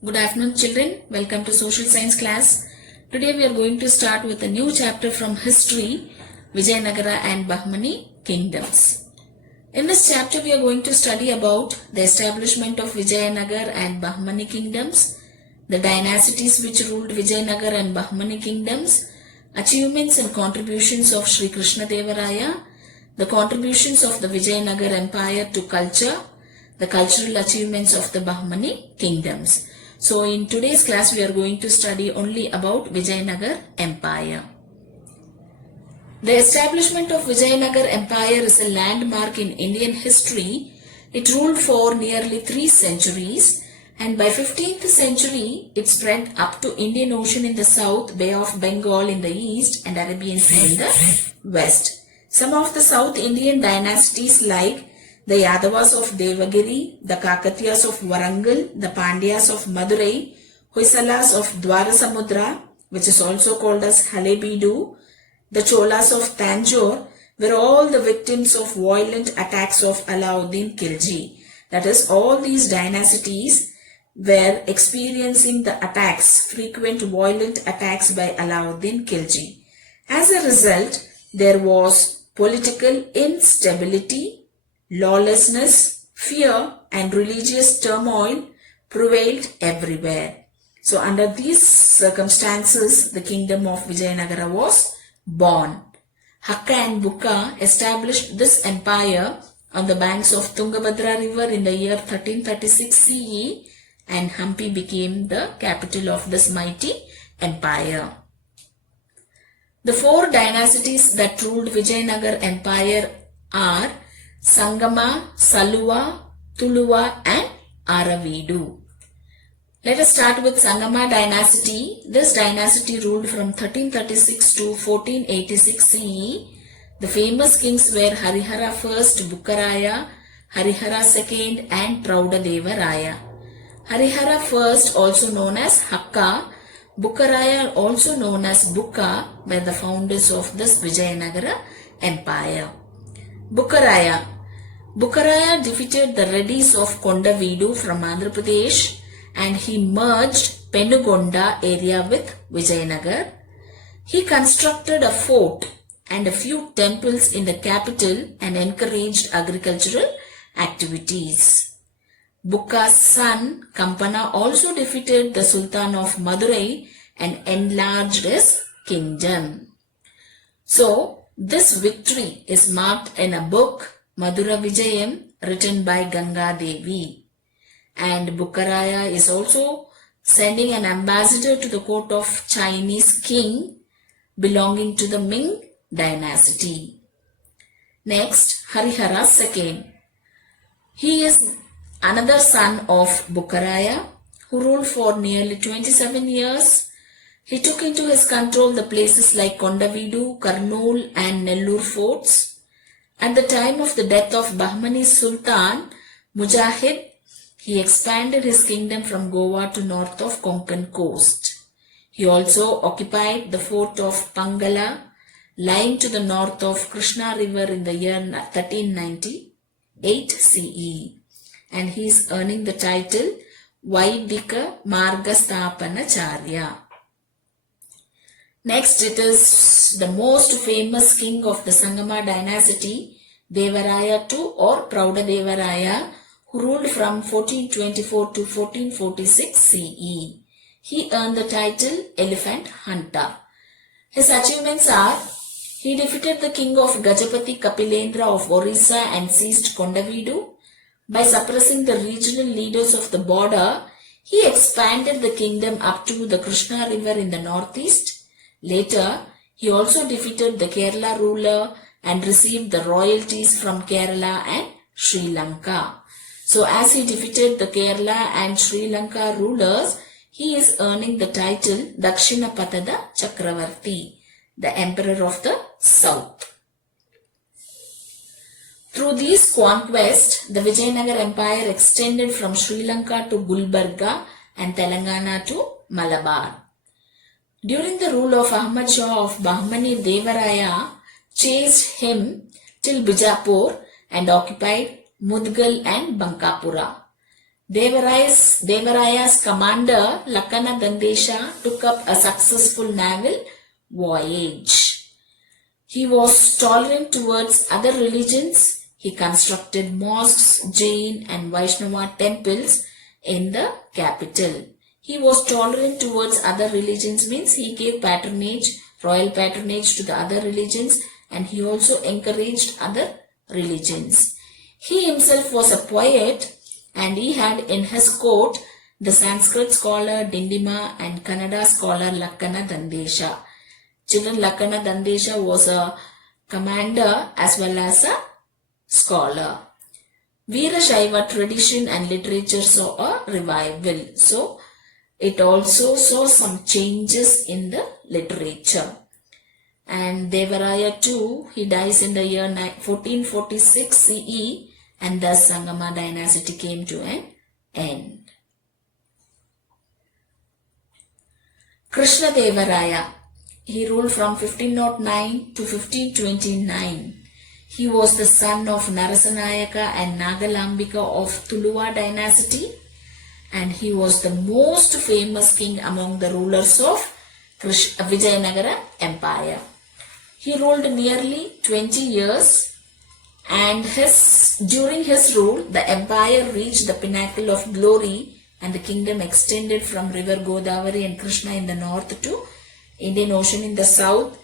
Good afternoon children, welcome to social science class. Today we are going to start with a new chapter from history, Vijayanagara and Bahmani kingdoms. In this chapter we are going to study about the establishment of Vijayanagar and Bahmani kingdoms, the dynasties which ruled Vijayanagar and Bahmani kingdoms, achievements and contributions of Sri Krishna Deva Raya, the contributions of the Vijayanagar empire to culture, the cultural achievements of the Bahmani kingdoms. So in today's class we are going to study only about Vijayanagar empire. The establishment of Vijayanagar empire is a landmark in Indian history. It ruled for nearly 3 centuries and by 15th century it spread up to Indian Ocean in the south, Bay of Bengal in the east and Arabian Sea in the west. Some of the South Indian dynasties like the Yadavas of Devagiri, the Kakatiyas of Warangal, the Pandyas of Madurai, Hoysalas of Dwarasamudra, which is also called as Halebeedu, the Cholas of Tanjore, were all the victims of violent attacks of Alauddin Khilji. That is, all these dynasties were experiencing the attacks, frequent violent attacks by Alauddin Khilji. As a result, there was political instability, lawlessness, fear and religious turmoil prevailed everywhere. So under these circumstances, the kingdom of Vijayanagara was born. Hakka and Bukka established this empire on the banks of Tungabhadra river in the year 1336 CE and Hampi became the capital of this mighty empire. The 4 dynasties that ruled Vijayanagar empire are Sangama, Saluva, Tuluva and Aravidu. Let us start with Sangama dynasty. This dynasty ruled from 1336 to 1486 CE. The famous kings were Harihara I, Bukkaraya, Harihara II and Praudadeva Raya. Harihara I, also known as Hakka, Bukkaraya also known as Bukka, were the founders of this Vijayanagara empire. Bukkaraya defeated the Reddys of Kondaveedu from Andhra Pradesh and he merged Penugonda area with Vijayanagar. He constructed a fort and a few temples in the capital and encouraged agricultural activities. Bukka's son Kampana also defeated the Sultan of Madurai and enlarged his kingdom. So, this victory is marked in a book, Madura Vijayam, written by Ganga Devi. And Bukkaraya is also sending an ambassador to the court of Chinese king belonging to the Ming dynasty. Next, Harihara II. He is another son of Bukkaraya who ruled for nearly 27 years. He took into his control the places like Kondaveedu, Kurnool and Nellore forts. At the time of the death of Bahmani Sultan Mujahid, he expanded his kingdom from Goa to north of Konkan coast. He also occupied the fort of Pangala, lying to the north of Krishna river in the year 1398 CE. And he is earning the title Vaidika Margasthapanacharya. Next, it is the most famous king of the Sangama dynasty, Devaraya II or Praudadeva Raya, who ruled from 1424 to 1446 CE. He earned the title Elephant Hunter. His achievements are: he defeated the king of Gajapati Kapilendra of Orissa and seized Kondaveedu. By suppressing the regional leaders of the border, he expanded the kingdom up to the Krishna river in the northeast. Later, he also defeated the Kerala ruler and received the royalties from Kerala and Sri Lanka. So as he defeated the Kerala and Sri Lanka rulers, he is earning the title Dakshinapatada Chakravarti, the emperor of the south. Through these conquests, the Vijayanagar empire extended from Sri Lanka to Gulbarga and Telangana to Malabar. During the rule of Ahmad Shah of Bahmani, Devaraya chased him till Bijapur and occupied Mudgal and Bankapura. Devaraya's commander Lakana Dandesha took up a successful naval voyage. He was tolerant towards other religions. He constructed mosques, Jain and Vaishnava temples in the capital. He was tolerant towards other religions means he gave patronage, royal patronage to the other religions, and he also encouraged other religions. He himself was a poet, and he had in his court the Sanskrit scholar Dindima and Kannada scholar Lakana Dandesha. Children, Lakana Dandesha was a commander as well as a scholar. Veerashaiva tradition and literature saw a revival. So, it also saw some changes in the literature. And Devaraya too, he dies in the year 1446 CE, and thus Sangama dynasty came to an end. Krishna Devaraya, he ruled from 1509 to 1529. He was the son of Narasanayaka and Nagalambika of Tuluva dynasty, and he was the most famous king among the rulers of Vijayanagara Empire. He ruled nearly 20 years, and during his rule, the empire reached the pinnacle of glory, and the kingdom extended from river Godavari and Krishna in the north to Indian Ocean in the south,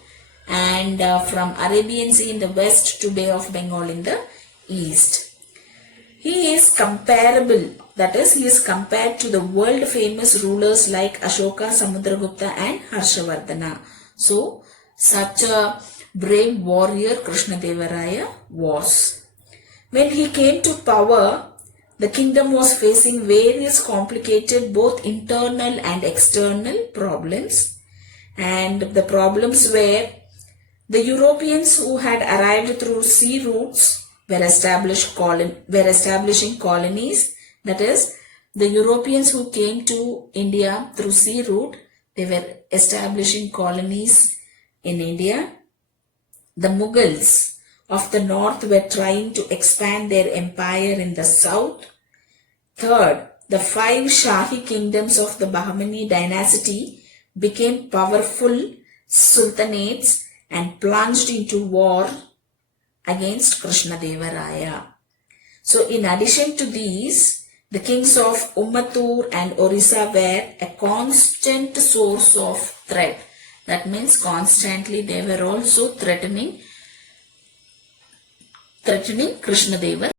and from Arabian Sea in the west to Bay of Bengal in the east. He is comparable, that is, he is compared to the world famous rulers like Ashoka, Samudragupta and Harshavardhana. So, such a brave warrior Krishna Devaraya was. When he came to power, the kingdom was facing various complicated both internal and external problems. And the problems were the Europeans who had arrived through sea routes were establishing colonies. That is, the Europeans who came to India through sea route, they were establishing colonies in India. The Mughals of the north were trying to expand their empire in the south. Third, the 5 Shahi kingdoms of the Bahmani dynasty became powerful sultanates and plunged into war against Krishna Devaraya. So in addition to these, the kings of Ummatur and Orissa were a constant source of threat. That means constantly they were also threatening Krishna Devaraya.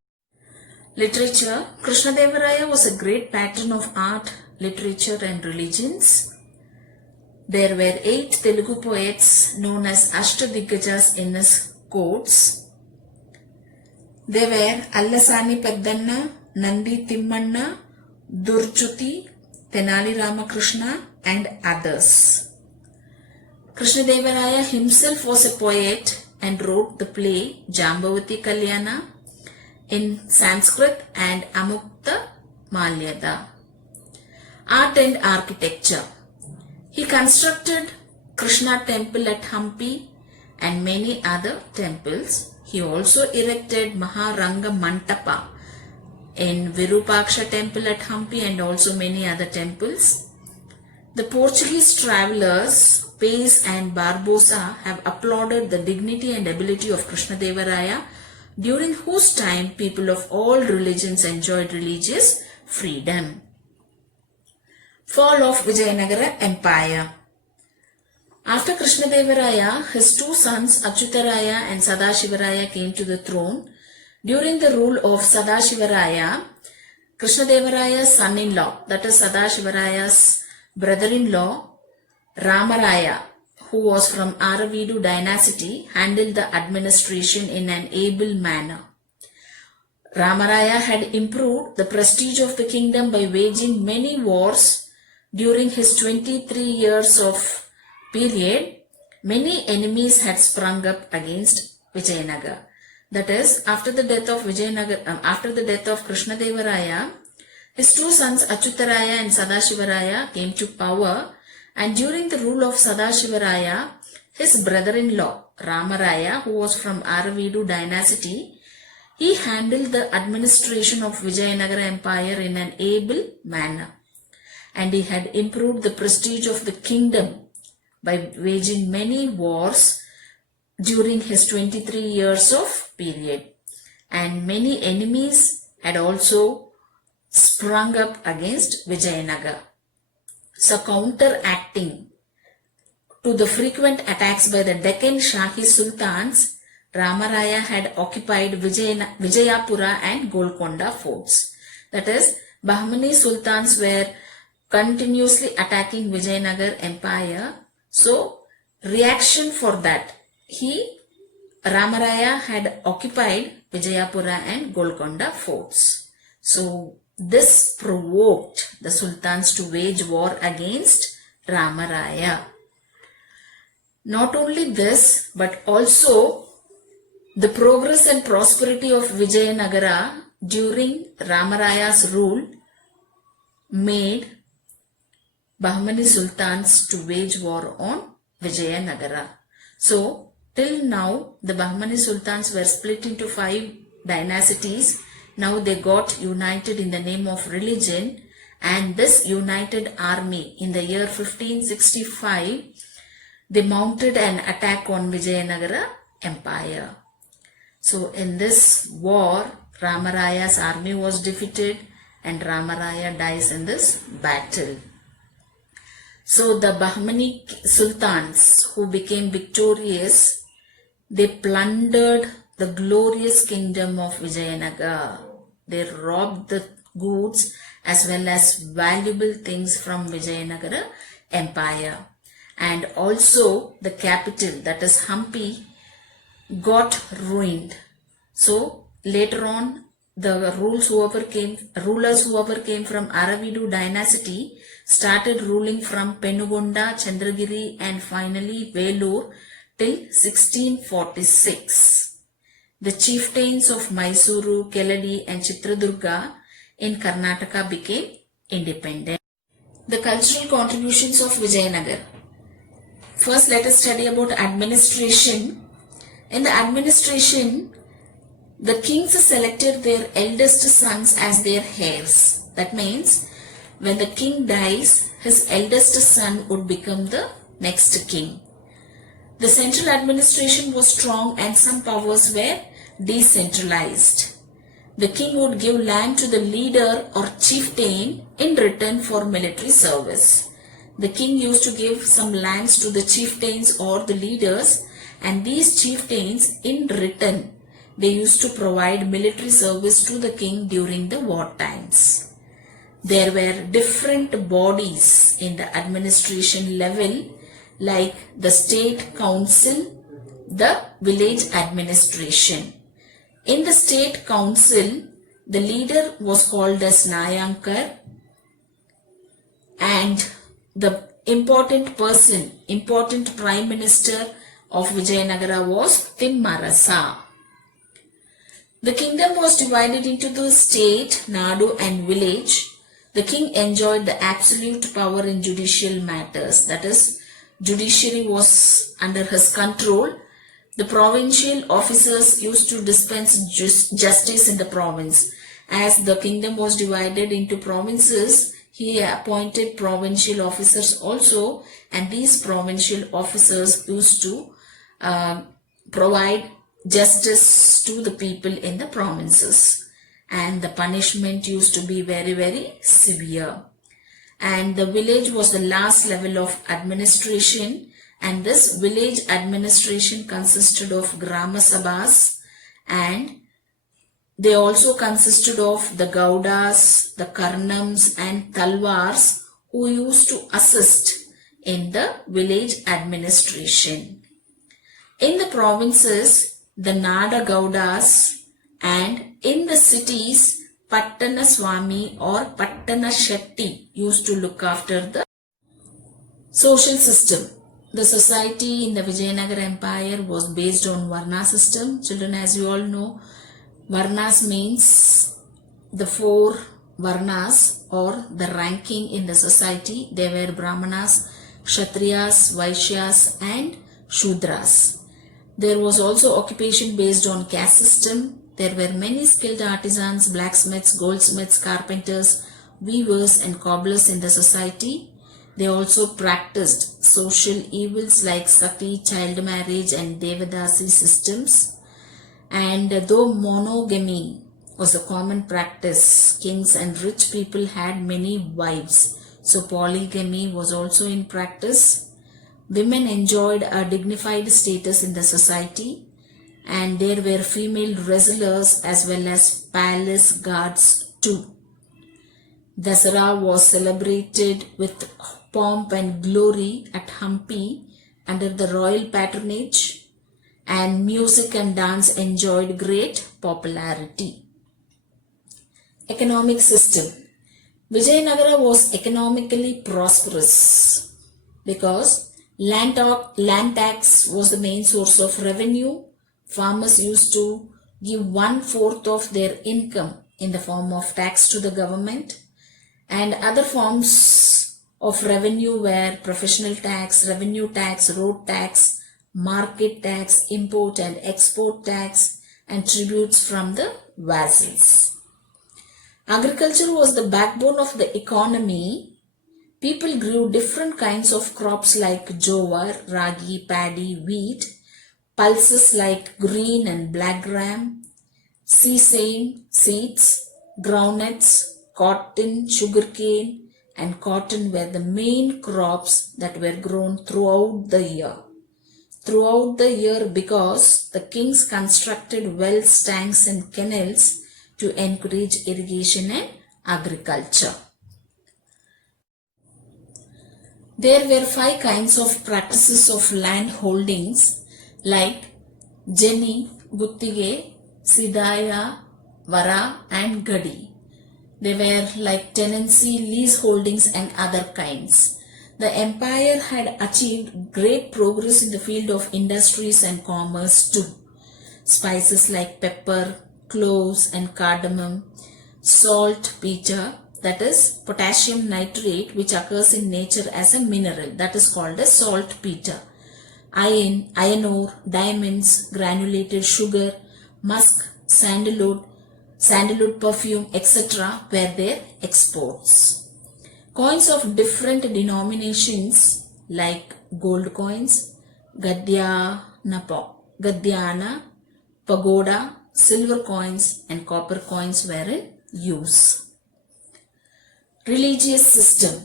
Literature. Krishna Devaraya was a great patron of art, literature and religions. There were 8 Telugu poets known as Ashtadiggajas in his courts. They were Allasani Peddanna, Nandi Timmanna, Durchuti, Tenali Ramakrishna and others. Krishna Devaraya himself was a poet and wrote the play Jambavati Kalyana in Sanskrit and Amukta Malyada. Art and architecture. He constructed Krishna temple at Hampi and many other temples. He also erected Maharanga Mantapa in Virupaksha temple at Hampi and also many other temples. The Portuguese travelers Pais and Barbosa have applauded the dignity and ability of Krishna Devaraya, during whose time people of all religions enjoyed religious freedom. Fall of Vijayanagara Empire. After Krishna Devaraya, his 2 sons Achyutaraya and Sadashivaraya came to the throne. During the rule of Sadashivaraya, Krishna Devaraya's son-in-law, that is Sadashivaraya's brother-in-law, Ramaraya, who was from Aravidu dynasty, handled the administration in an able manner. Ramaraya had improved the prestige of the kingdom by waging many wars. During his 23 years of period, many enemies had sprung up against Vijayanagara. That is, after the death of Krishna Devaraya, his 2 sons Achyutaraya and Sadashivaraya came to power, and during the rule of Sadashivaraya, his brother-in-law Ramaraya, who was from Aravidu dynasty, He handled the administration of Vijayanagara Empire in an able manner, and he had improved the prestige of the kingdom by waging many wars during his 23 years of period. And many enemies had also sprung up against Vijayanagara. So counteracting to the frequent attacks by the Deccan Shahi Sultans, Ramaraya had occupied Vijayapura and Golconda forts. That is, Bahmani Sultans were continuously attacking Vijayanagar Empire. So, reaction for that, Ramaraya had occupied Vijayapura and Golconda forts. So, this provoked the sultans to wage war against Ramaraya. Not only this, but also the progress and prosperity of Vijayanagara during Ramaraya's rule made Bahmani sultans to wage war on Vijayanagara. So, till now, the Bahmani sultans were split into 5 dynasties. Now they got united in the name of religion, and this united army in the year 1565, they mounted an attack on Vijayanagara Empire. So in this war, Ramaraya's army was defeated and Ramaraya dies in this battle. So the Bahmani sultans who became victorious, they plundered the glorious kingdom of Vijayanagara. They robbed the goods as well as valuable things from Vijayanagara Empire. And also the capital, that is Hampi, got ruined. So later on, the rulers whoever came from Aravidu dynasty started ruling from Penugonda, Chandragiri and finally Vellore till 1646. The chieftains of Mysuru, Keladi and Chitradurga in Karnataka became independent. The cultural contributions of Vijayanagara. First, let us study about administration. In the administration, the kings selected their eldest sons as their heirs. That means, when the king dies, his eldest son would become the next king. The central administration was strong and some powers were decentralized. The king would give land to the leader or chieftain in return for military service. The king used to give some lands to the chieftains or the leaders, and these chieftains in return, they used to provide military service to the king during the war times. There were different bodies in the administration level, like the state council, the village administration. In the state council, the leader was called as Nayankar, and the important prime minister of Vijayanagara was Timmarasa. The kingdom was divided into the state, Nadu and village. The king enjoyed the absolute power in judicial matters. That is, judiciary was under his control. The provincial officers used to dispense justice in the province. As the kingdom was divided into provinces, he appointed provincial officers also, and these provincial officers used to provide justice to the people in the provinces. And the punishment used to be very, very severe. And the village was the last level of administration, and this village administration consisted of Grama Sabhas, and they also consisted of the Gaudas, the Karnams and Talwars who used to assist in the village administration. In the provinces, the Nada Gaudas, and in the cities, Pattana Swami or Pattana Shetty used to look after the social system. The society in the Vijayanagara Empire was based on Varna system. Children, as you all know, Varnas means the 4 Varnas or the ranking in the society. They were Brahmanas, Kshatriyas, Vaishyas and Shudras. There was also occupation based on caste system. There were many skilled artisans, blacksmiths, goldsmiths, carpenters, weavers and cobblers in the society. They also practiced social evils like sati, child marriage and devadasi systems. And though monogamy was a common practice, kings and rich people had many wives, so polygamy was also in practice. Women enjoyed a dignified status in the society, and there were female wrestlers as well as palace guards too. Dasara was celebrated with pomp and glory at Hampi under the royal patronage, and music and dance enjoyed great popularity. Economic system. Vijayanagara was economically prosperous because land tax was the main source of revenue. Farmers used to give 1/4 of their income in the form of tax to the government, and other forms of revenue were professional tax, revenue tax, road tax, market tax, import and export tax, and tributes from the vassals. Agriculture was the backbone of the economy. People grew different kinds of crops like jowar, ragi, paddy, wheat, pulses like green and black gram, sesame seeds, groundnuts, cotton, sugarcane, and cotton were the main crops that were grown throughout the year. Throughout the year because the kings constructed wells, tanks and canals to encourage irrigation and agriculture. There were 5 kinds of practices of land holdings like Jeni, Guttige, Sidaya, Vara and Gadi. They were like tenancy, lease holdings and other kinds. The empire had achieved great progress in the field of industries and commerce too. Spices like pepper, cloves and cardamom, saltpeter, that is potassium nitrate, which occurs in nature as a mineral, that is called as saltpeter, iron ore, diamonds, granulated sugar, musk, sandalwood perfume, etc. were their exports. Coins of different denominations like gold coins, Gadyana, pagoda, silver coins and copper coins were in use. Religious system.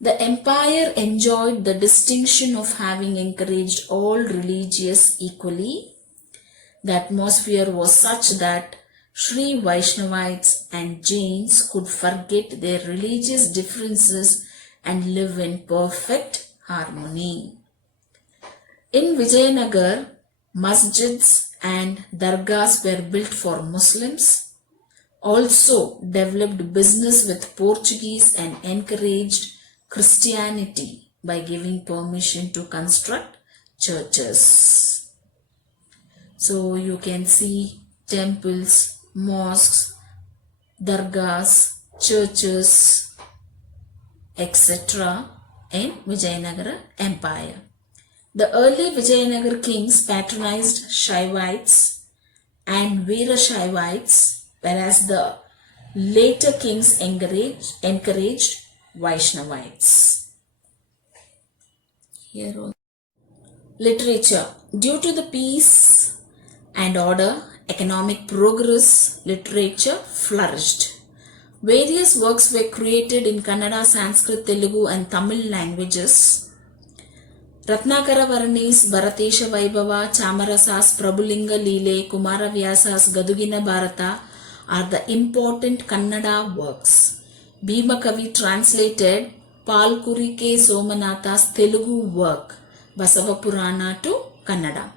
The empire enjoyed the distinction of having encouraged all religions equally. The atmosphere was such that Sri Vaishnavites and Jains could forget their religious differences and live in perfect harmony. In Vijayanagar, masjids and dargahs were built for Muslims, also developed business with Portuguese and encouraged Christianity by giving permission to construct churches. So you can see temples, mosques, dargahs, churches, etc. in Vijayanagara Empire. The early Vijayanagar kings patronized Shaivites and Veerashaivites, whereas the later kings encouraged Vaishnavites. Here also. Literature. Due to the peace and order, economic progress, literature flourished. Various works were created in Kannada, Sanskrit, Telugu and Tamil languages. Ratnakara Varani's Bharatesha Vaibhava, Chamarasas, Prabhulinga Leele, Kumaravyasas, Gadugina Bharata are the important Kannada works. Bhima Kavi translated Palkurike Somanatha's Telugu work Basava Purana to Kannada.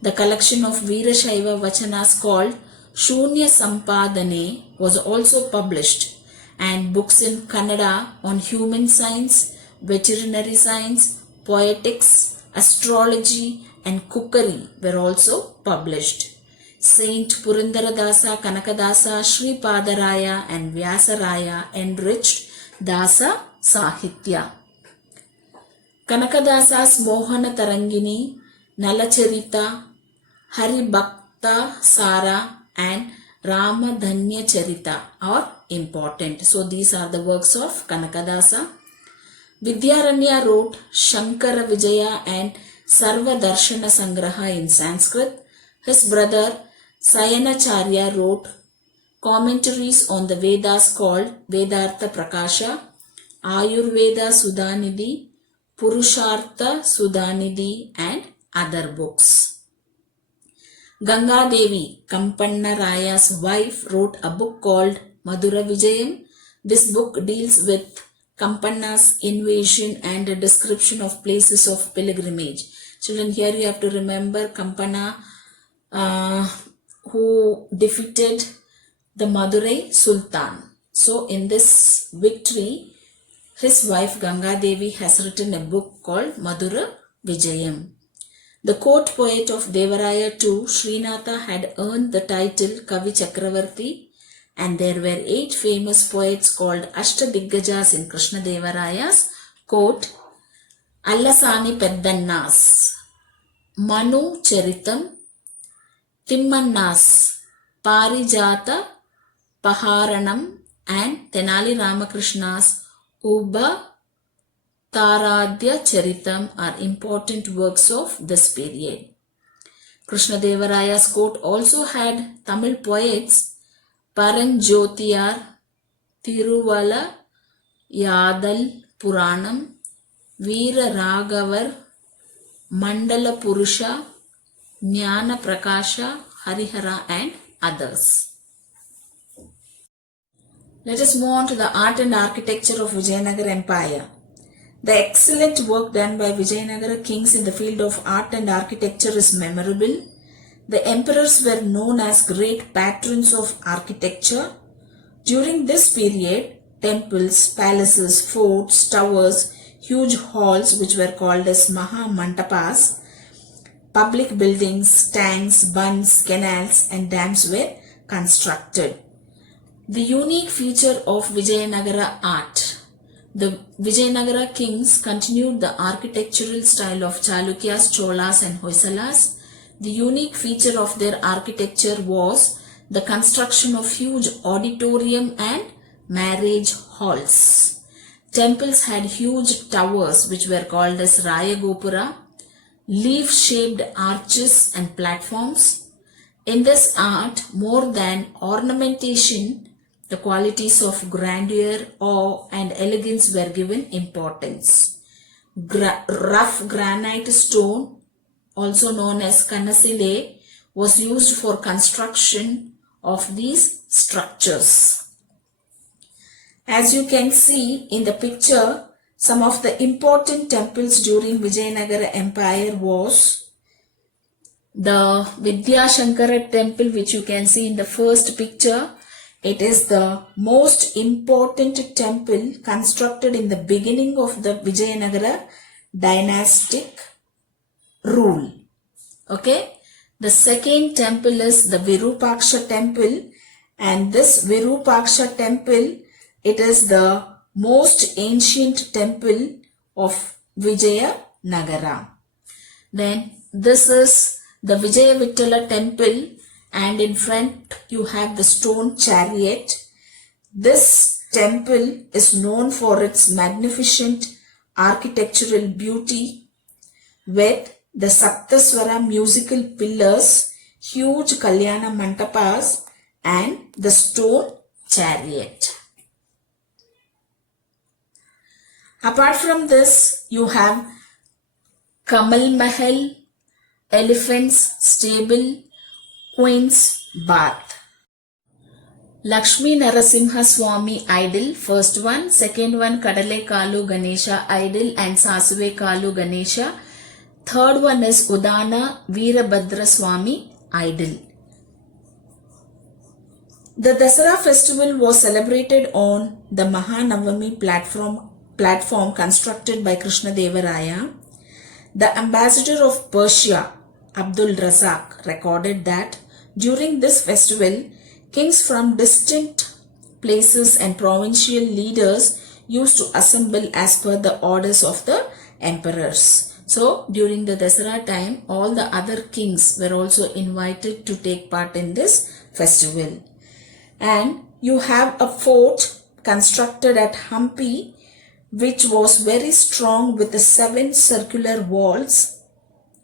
The collection of Veerashaiva Vachanas called Shunya Sampadane was also published, and books in Kannada on human science, veterinary science, poetics, astrology and cookery were also published. Saint Purandaradasa, Kanakadasa, Sri Padaraya and Vyasaraya enriched Dasa Sahitya. Kanakadasa's Mohana Tarangini, Nalacharita, Hari Bhakta Sara and Ramadhanya Charita are important. So these are the works of Kanakadasa. Vidyaranya wrote Shankara Vijaya and Sarva Darshana Sangraha in Sanskrit. His brother Sayanacharya wrote commentaries on the Vedas called Vedartha Prakasha, Ayurveda Sudhanidhi, Purushartha Sudhanidhi and other books. Ganga Devi, Kampanna Raya's wife, wrote a book called Madura Vijayam. This book deals with Kampanna's invasion and a description of places of pilgrimage. Children, here you have to remember Kampanna who defeated the Madurai Sultan. So in this victory, his wife Ganga Devi has written a book called Madura Vijayam. The court poet of Devaraya II, Srinatha, had earned the title Kavi Chakravarti, and there were 8 famous poets called Ashtadiggajas in Krishna Devaraya's court. Allasani Peddannas, Manu Charitam, Timmannas, Parijata Paharanam and Tenali Ramakrishna's Uba Taradhya Charitam are important works of this period. Krishna Devaraya's court also had Tamil poets Paranjotiyar, Tiruvala Yadal Puranam, Veera Raghavar, Mandala Purusha, Jnana Prakasha, Harihara and others. Let us move on to the art and architecture of Vijayanagara Empire. The excellent work done by Vijayanagara kings in the field of art and architecture is memorable. The emperors were known as great patrons of architecture. During this period, temples, palaces, forts, towers, huge halls which were called as Maha Mantapas, public buildings, tanks, bunds, canals and dams were constructed. The unique feature of Vijayanagara art. The Vijayanagara kings continued the architectural style of Chalukyas, Cholas and Hoysalas. The unique feature of their architecture was the construction of huge auditorium and marriage halls. Temples had huge towers which were called as Raya Gopura, leaf-shaped arches and platforms. In this art, more than ornamentation, the qualities of grandeur, awe and elegance were given importance. Rough granite stone, also known as Kanasile, was used for construction of these structures. As you can see in the picture, some of the important temples during Vijayanagara Empire was the Vidyashankara temple, which you can see in the first picture. It is the most important temple constructed in the beginning of the Vijayanagara dynastic rule. Okay. The second temple is the Virupaksha temple, and this Virupaksha temple, it is the most ancient temple of Vijayanagara. Then this is the Vijayavitala temple, and in front you have the stone chariot. This temple is known for its magnificent architectural beauty with the Saptaswara musical pillars, huge Kalyana Mantapas and the stone chariot. Apart from this, you have Kamal Mahal, elephant's stable, Queen's bath. Lakshmi Narasimha Swami idol, first one. Second one Kadale Kalu Ganesha idol and Sasuve Kalu Ganesha. Third one is Udana Veerabhadra Swami idol. The Dasara festival was celebrated on the Mahanavami platform constructed by Krishna Devaraya. The ambassador of Persia, Abdul Razak, recorded that during this festival, kings from distant places and provincial leaders used to assemble as per the orders of the emperors. So during the Dasara time, all the other kings were also invited to take part in this festival. And you have a fort constructed at Hampi, which was very strong with the 7 circular walls,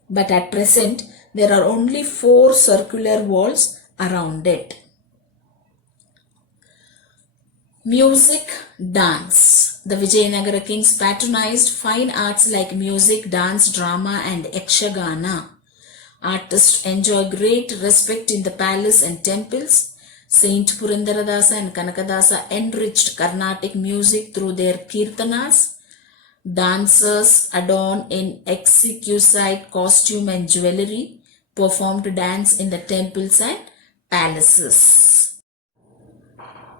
but at present there are only 4 circular walls around it. Music, dance. The Vijayanagara kings patronized fine arts like music, dance, drama and Yakshagana. Artists enjoy great respect in the palace and temples. Saint Purandaradasa and Kanakadasa enriched Carnatic music through their kirtanas. Dancers adorned in exquisite costume and jewelry performed dance in the temples and palaces.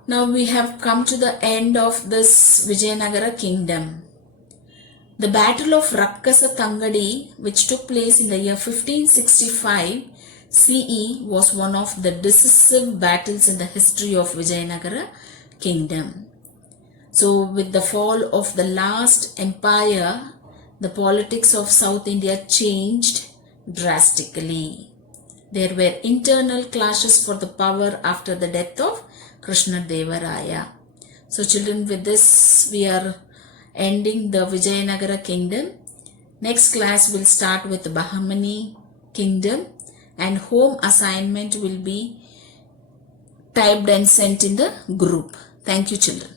Now we have come to the end of this Vijayanagara kingdom. The battle of Rakkasa Tangadi, which took place in the year 1565 CE, was one of the decisive battles in the history of Vijayanagara kingdom. So with the fall of the last empire, the politics of South India changed drastically. There were internal clashes for the power after the death of Krishnadevaraya. So children, with this we are ending the Vijayanagara kingdom. Next class will start with the Bahmani kingdom, and home assignment will be typed and sent in the group. Thank you children.